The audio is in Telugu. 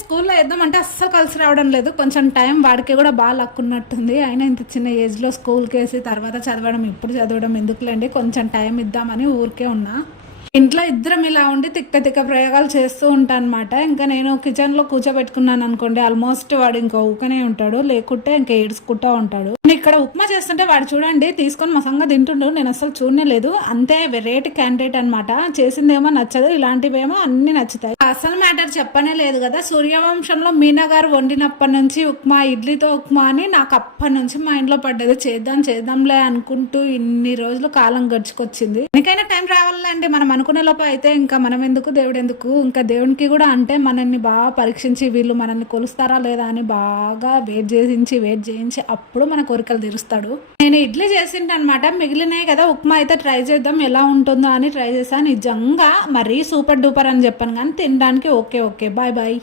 స్కూల్లో వేద్దామంటే అస్సలు కలిసి రావడం లేదు. కొంచెం టైం వాడికి కూడా బాగా లక్కున్నట్టుంది. అయినా ఇంత చిన్న ఏజ్లో స్కూల్కి వేసి తర్వాత చదవడం ఇప్పుడు చదవడం ఎందుకులేండి, కొంచెం టైం ఇద్దామని ఊరికే ఉన్నా. ఇంట్లో ఇద్దరం ఇలా ఉండి తిక్క తిక్క ప్రయోగాలు చేస్తూ ఉంటాను అనమాట. ఇంకా నేను కిచెన్లో కూర్చోబెట్టుకున్నాను అనుకోండి, ఆల్మోస్ట్ వాడు ఇంకా ఊకనే ఉంటాడు, లేకుంటే ఇంకా ఏడ్చుకుంటూ ఉంటాడు. నేను ఇక్కడ ఉప్మా చేస్తుంటే వాడు చూడండి తీసుకొని మసంగా తింటుండు. నేను అసలు చూడనే లేదు. అంతే వెరైటీ క్యాండిడేట్ అనమాట. చేసిందేమో నచ్చదు, ఇలాంటివేమో అన్ని నచ్చుతాయి. అసలు మ్యాటర్ చెప్పనే లేదు కదా, సూర్యవంశంలో మీనా గారు వండినప్పటి నుంచి ఉప్మా, ఇడ్లీతో ఉప్మా అని నాకు అప్పటి నుంచి మా ఇంట్లో పడ్డది. చేద్దాంలే అనుకుంటూ ఇన్ని రోజులు కాలం గడుచుకొచ్చింది. ఎందుకైనా టైం రావాలండి, మనం అనుకునే లోపు అయితే ఇంకా మనం ఎందుకు, దేవుడు ఎందుకు. ఇంకా దేవునికి కూడా అంటే మనల్ని బాగా పరీక్షించి వీళ్ళు మనల్ని కొలుస్తారా లేదా అని బాగా వెయిట్ చేయించి అప్పుడు మన కోరికలు తీరుస్తాడు. నేను ఇడ్లీ చేసింట అనమాట, మిగిలినాయి కదా ఉప్మా అయితే ట్రై చేద్దాం ఎలా ఉంటుందో అని ట్రై చేశాను. నిజంగా మరీ సూపర్ డూపర్ అని చెప్పాను కానీ తినడానికి ఓకే. బాయ్.